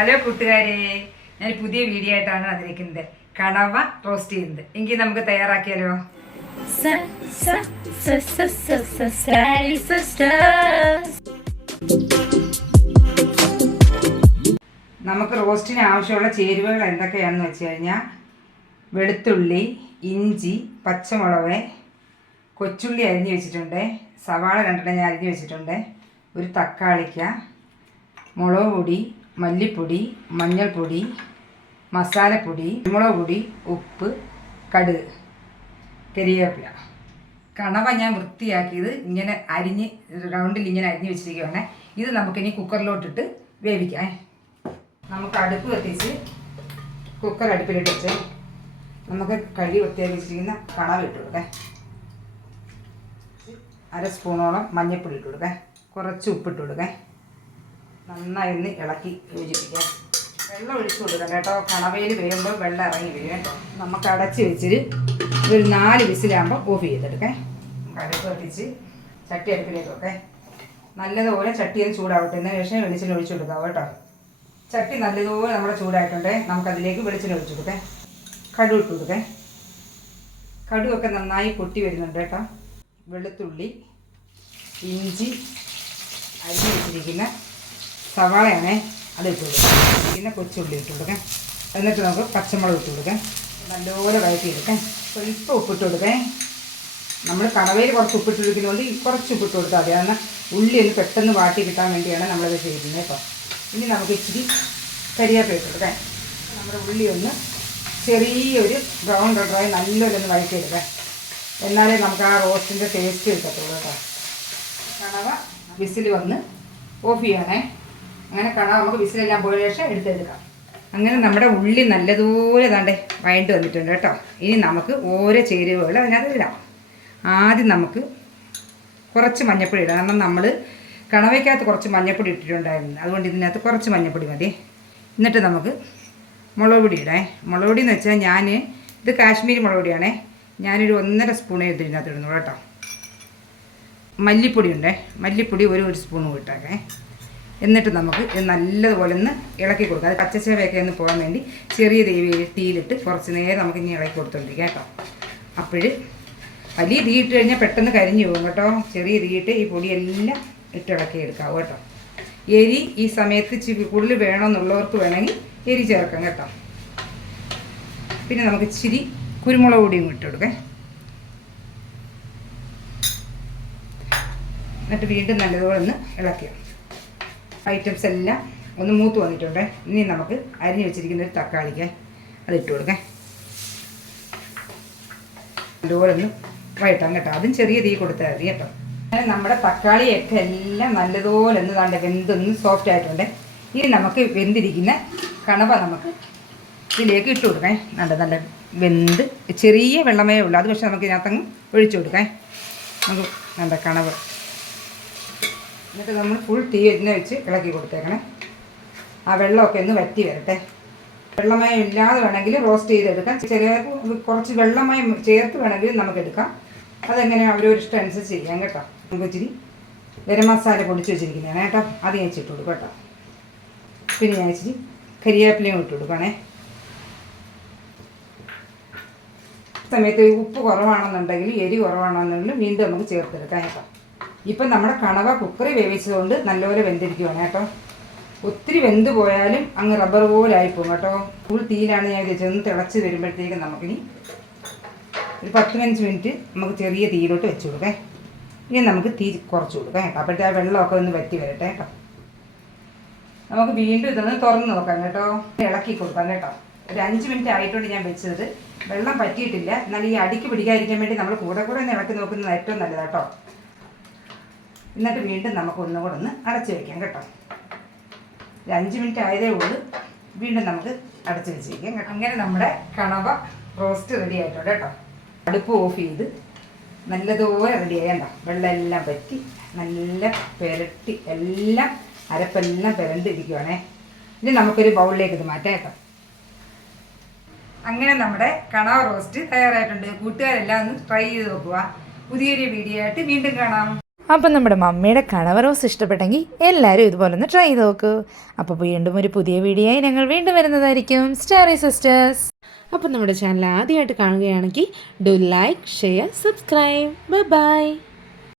Hello കൂട്ടുകാരെ ഞാൻ പുതിയ വീഡിയോ ആയിട്ടാണ് വന്നിരിക്കുന്നത്. കണവ റോസ്റ്റ് ചെയ്യുന്നത്. എങ്കിൽ നമുക്ക് തയ്യാറാക്കിയാലോ? നമുക്ക് റോസ്റ്റിന് ആവശ്യമുള്ള ചേരുവകൾ എന്തൊക്കെയാണെന്ന് വെച്ച് കഴിഞ്ഞാൽ വെളുത്തുള്ളി ഇഞ്ചി പച്ചമുളക് കൊച്ചുള്ളി അരിഞ്ഞ് വെച്ചിട്ടുണ്ട്. സവാള രണ്ടെണ്ണം ഞാൻ അരിഞ്ഞ് വെച്ചിട്ടുണ്ട്. ഒരു തക്കാളിക്ക മുളക് പൊടി മല്ലിപ്പൊടി മഞ്ഞൾപ്പൊടി മസാലപ്പൊടി കുരുമുളക് പൊടി ഉപ്പ് കടുക് കരിവേപ്പില കണവ ഞാൻ വൃത്തിയാക്കിയത് ഇങ്ങനെ അരിഞ്ഞ് റൗണ്ടിൽ ഇങ്ങനെ അരിഞ്ഞ് വെച്ചിരിക്കുകയാണ് ഇത് നമുക്കിനി കുക്കറിലോട്ടിട്ട് വേവിക്കാം. നമുക്ക് അടുപ്പ് കത്തിച്ച് കുക്കർ അടുപ്പിലിട്ട് വെച്ച് നമുക്ക് കഴുകി വൃത്തിയാക്കി വെച്ചിരിക്കുന്ന കണവ ഇട്ട് കൊടുക്കേ. അര സ്പൂണോളം മഞ്ഞൾപ്പൊടി ഇട്ട് കൊടുക്കേ. കുറച്ച് ഉപ്പിട്ട് കൊടുക്കേ. നന്നായി ഒന്ന് ഇളക്കി യോജിപ്പിക്കാം. വെള്ളം ഒഴിച്ചു കൊടുക്കാം കേട്ടോ. കണവയിൽ വരുമ്പോൾ വെള്ളം ഇറങ്ങി വരും കേട്ടോ. നമുക്ക് അടച്ച് വെച്ചിട്ട് ഒരു നാല് വിസിലാകുമ്പോൾ ഓഫ് ചെയ്തെടുക്കേ. നമുക്ക് അടുപ്പ് കത്തിച്ച് ചട്ടി അടുപ്പിലേക്ക് വെക്കേ. നല്ലതുപോലെ ചട്ടി ഒന്ന് ചൂടാവട്ടെ. എന്നതിന് ശേഷം വെളിച്ചെണ്ണ ഒഴിച്ചു കൊടുക്കാം കേട്ടോ. ചട്ടി നല്ലതുപോലെ നമ്മുടെ ചൂടായിട്ടുണ്ട്. നമുക്കതിലേക്ക് വെളിച്ചെണ്ണ ഒഴിച്ചു കൊടുക്കേ. കടു ഇട്ട് കൊടുക്കേ. കടുവൊക്കെ നന്നായി പൊട്ടി വരുന്നുണ്ട് കേട്ടോ. വെളുത്തുള്ളി ഇഞ്ചി അരി വെച്ചിരിക്കുന്ന സവാളയാണേ. അത് ഇട്ട് കൊടുക്കാം. പിന്നെ കൊച്ചുള്ളി ഇട്ട് കൊടുക്കാം. എന്നിട്ട് നമുക്ക് പച്ചമുളക് ഇട്ട് കൊടുക്കാം. നല്ലപോലെ വഴറ്റിയെടുക്കാം. സ്വല്പം ഉപ്പിട്ട് കൊടുക്കേ. നമ്മൾ കടവയിൽ കുറച്ച് ഉപ്പിട്ട് കൊടുക്കുന്നതുകൊണ്ട് ഈ കുറച്ച് ഉപ്പിട്ട് കൊടുത്താൽ മതി. കാരണം ഉള്ളി ഒന്ന് പെട്ടെന്ന് വാട്ടി കിട്ടാൻ വേണ്ടിയാണ് നമ്മളത് ചെയ്യുന്നത് കേട്ടോ. ഇനി നമുക്ക് ഇച്ചിരി കരിയാപ്പില ഇട്ട് കൊടുക്കാം. നമ്മുടെ ഉള്ളി ഒന്ന് ചെറിയൊരു ബ്രൗൺ കളറായി നല്ലൊരു ഒന്ന് വഴറ്റിയെടുക്കാം. എന്നാലേ നമുക്ക് ആ റോസ്റ്റിന്റെ ടേസ്റ്റ് കിട്ടത്തുള്ളൂ കേട്ടോ. കണവ വിസിൽ വന്ന് ഓഫ് ചെയ്യണേ. അങ്ങനെ കാണാം. നമുക്ക് വിസിലെല്ലാം പോയ ശേഷം എടുത്തെടുക്കാം. അങ്ങനെ നമ്മുടെ ഉള്ളി നല്ലതുപോലെ താണ്ടേ വഴണ്ട് വന്നിട്ടുണ്ട് കേട്ടോ. ഇനി നമുക്ക് ഓരോ ചേരുവകൾ അതിനകത്ത് ഇടാം. ആദ്യം നമുക്ക് കുറച്ച് മഞ്ഞപ്പൊടി ഇടാം. കാരണം നമ്മൾ കണവയ്ക്കകത്ത് കുറച്ച് മഞ്ഞപ്പൊടി ഇട്ടിട്ടുണ്ടായിരുന്നു. അതുകൊണ്ട് ഇതിനകത്ത് കുറച്ച് മഞ്ഞപ്പൊടി മതി. എന്നിട്ട് നമുക്ക് മുളക് പൊടി ഇടാം. മുളക് പൊടി എന്ന് വെച്ചാൽ ഞാൻ ഇത് കാശ്മീരി മുളക് പൊടിയാണേ. ഞാനൊരു ഒന്നര സ്പൂണേ ഇതിനകത്ത് ഇടുന്നു കേട്ടോ. മല്ലിപ്പൊടി ഉണ്ടേ. മല്ലിപ്പൊടി ഒരു ഒരു സ്പൂൺ ഇട്ടേക്കേ എന്നിട്ട് നമുക്ക് ഇത് നല്ലതുപോലെ ഒന്ന് ഇളക്കി കൊടുക്കാം. അത് പച്ചച്ചേവയൊക്കെ ഒന്ന് പോകാൻ വേണ്ടി ചെറിയ തീ തീയിലിട്ട് കുറച്ച് നേരം നമുക്ക് ഇനി ഇളക്കി കൊടുത്തോണ്ടിരിക്കാം കേട്ടോ. അപ്പോൾ വലിയ തീ ഇട്ട് കഴിഞ്ഞാൽ പെട്ടെന്ന് കരിഞ്ഞു പോകും കേട്ടോ. ചെറിയ തീയിട്ട് ഈ പൊടിയെല്ലാം ഇട്ട് ഇളക്കി എടുക്കാം കേട്ടോ. എരി ഈ സമയത്ത് ചിപ്പി കൂടുതൽ വേണമെന്നുള്ളവർക്ക് വേണമെങ്കിൽ എരി ചേർക്കാം കേട്ടോ. പിന്നെ നമുക്ക് ഇച്ചിരി കുരുമുളക് പൊടിയും ഇട്ട് കൊടുക്കാം. എന്നിട്ട് വീണ്ടും നല്ലതുപോലെ ഒന്ന് ഇളക്കുക ഐറ്റംസ് എല്ലാം ഒന്ന് മൂത്ത് വന്നിട്ടുണ്ട്. ഇനി നമുക്ക് അരിഞ്ഞു വെച്ചിരിക്കുന്ന ഒരു തക്കാളിക്ക് അത് ഇട്ട് കൊടുക്കാം. നല്ലപോലെ ഒന്ന് വഴറ്റാം കേട്ടോ. അതും ചെറിയ തീ കൊടുത്താൽ മതി കേട്ടോ. അങ്ങനെ നമ്മുടെ തക്കാളിയൊക്കെ എല്ലാം നല്ലതുപോലെ ഒന്ന് താണ്ട് വെന്തൊന്ന് സോഫ്റ്റ് ആയിട്ടുണ്ട്. ഇനി നമുക്ക് വെന്തിരിക്കുന്ന കണവ നമുക്ക് ഇതിലേക്ക് ഇട്ട് കൊടുക്കാം. നല്ല നല്ല വെന്ത് ചെറിയ വെള്ളമേ ഉള്ളൂ. അത് പക്ഷേ നമുക്ക് ഇതിനകത്തങ്ങ് ഒഴിച്ചു കൊടുക്കാം. നമുക്ക് നല്ല കണവ് എന്നിട്ട് നമ്മൾ ഫുൾ തീ എന്നെ വെച്ച് ഇളക്കി കൊടുത്തേക്കണേ. ആ വെള്ളമൊക്കെ ഒന്ന് വറ്റി വരട്ടെ. വെള്ളമയം ഇല്ലാതെ വേണമെങ്കിൽ റോസ്റ്റ് ചെയ്തെടുക്കാം. ചെറിയ കുറച്ച് വെള്ളമയം ചേർത്ത് വേണമെങ്കിൽ നമുക്ക് എടുക്കാം. അതെങ്ങനെ ഇഷ്ടം അനുസരിച്ച് ചെയ്യാം കേട്ടോ. നമുക്ക് ഇച്ചിരി ഗരം മസാല പൊടിച്ച് വെച്ചിരിക്കുന്നതാണ് കേട്ടോ. അത് ഞാൻ ഇച്ചിട്ട് കൊടുക്കും കേട്ടോ. പിന്നെ ഞാൻ ഇച്ചിരി കരിവേപ്പിലയും ഇട്ട് കൊടുക്കണേ സമയത്ത് ഉപ്പ് കുറവാണെന്നുണ്ടെങ്കിൽ എരി കുറവാണെന്നുണ്ടെങ്കിലും വീണ്ടും നമുക്ക് ചേർത്തെടുക്കാം കേട്ടോ. ഇപ്പം നമ്മുടെ കണവ കുക്കറി വേവിച്ചതുകൊണ്ട് നല്ലപോലെ വെന്തിരിക്കുവാണ് കേട്ടോ. ഒത്തിരി വെന്ത് പോയാലും അങ്ങ് റബ്ബർ പോലായിപ്പോകും കേട്ടോ. ഫുൾ തീയിലാണ് ഞാൻ ഇത് ഒന്ന് തിളച്ച് വരുമ്പോഴത്തേക്കും നമുക്കിനി ഒരു പത്ത് പതിനഞ്ച് മിനിറ്റ് നമുക്ക് ചെറിയ തീയിലോട്ട് വെച്ച് കൊടുക്കാം. ഇനി നമുക്ക് തീ കുറച്ച് കൊടുക്കാം കേട്ടോ. അപ്പോഴത്തെ ആ വെള്ളമൊക്കെ ഒന്ന് വറ്റി വരട്ടെ കേട്ടോ. നമുക്ക് വീണ്ടും ഇതൊന്ന് തുറന്ന് നോക്കാം കേട്ടോ. ഇളക്കി കൊടുക്കാം കേട്ടോ. ഒരു അഞ്ച് മിനിറ്റ് ആയിട്ടുണ്ട് ഞാൻ വെച്ചത്. വെള്ളം പറ്റിയിട്ടില്ല. എന്നാൽ ഈ അടിക്ക് പിടിക്കാതിരിക്കാൻ വേണ്ടി നമ്മൾ കൂടെ കൂടെ ഒന്ന് ഇളക്കി നോക്കുന്നത് ഏറ്റവും നല്ലതാണ് കേട്ടോ. എന്നിട്ട് വീണ്ടും നമുക്ക് ഒന്നുകൂടെ ഒന്ന് അടച്ച് വയ്ക്കാം കേട്ടോ. ഒരു അഞ്ച് മിനിറ്റ് ആയതേ ഉള്ളൂ. വീണ്ടും നമുക്ക് അടച്ച് വെച്ചിരിക്കാം കേട്ടോ. അങ്ങനെ നമ്മുടെ കണവ റോസ്റ്റ് റെഡി ആയിട്ടുണ്ട് കേട്ടോ. അടുപ്പ് ഓഫ് ചെയ്ത് നല്ലതുപോലെ റെഡി ആയണ്ട വെള്ളമെല്ലാം പറ്റി നല്ല പെരട്ടി എല്ലാം അരപ്പെല്ലാം പെരണ്ടിരിക്കുവാണേ. ഇനി നമുക്കൊരു ബൗളിലേക്ക് ഇത് മാറ്റാം കേട്ടോ. അങ്ങനെ നമ്മുടെ കണവ റോസ്റ്റ് തയ്യാറായിട്ടുണ്ട്. കൂട്ടുകാരെല്ലാം ഒന്ന് ട്രൈ ചെയ്ത് നോക്കുക. പുതിയൊരു വീഡിയോ ആയിട്ട് വീണ്ടും കാണാം. അപ്പം നമ്മുടെ മമ്മിയുടെ കണവ റോസ് ഇഷ്ടപ്പെട്ടെങ്കിൽ എല്ലാവരും ഇതുപോലെ ഒന്ന് ട്രൈ ചെയ്ത് നോക്കൂ. അപ്പോൾ വീണ്ടും ഒരു പുതിയ വീഡിയോയായി ഞങ്ങൾ വീണ്ടും വരുന്നതായിരിക്കും. സ്റ്റാറി സിസ്റ്റേഴ്സ് അപ്പം നമ്മുടെ ചാനൽ ആദ്യമായിട്ട് കാണുകയാണെങ്കിൽ do like share subscribe bye bye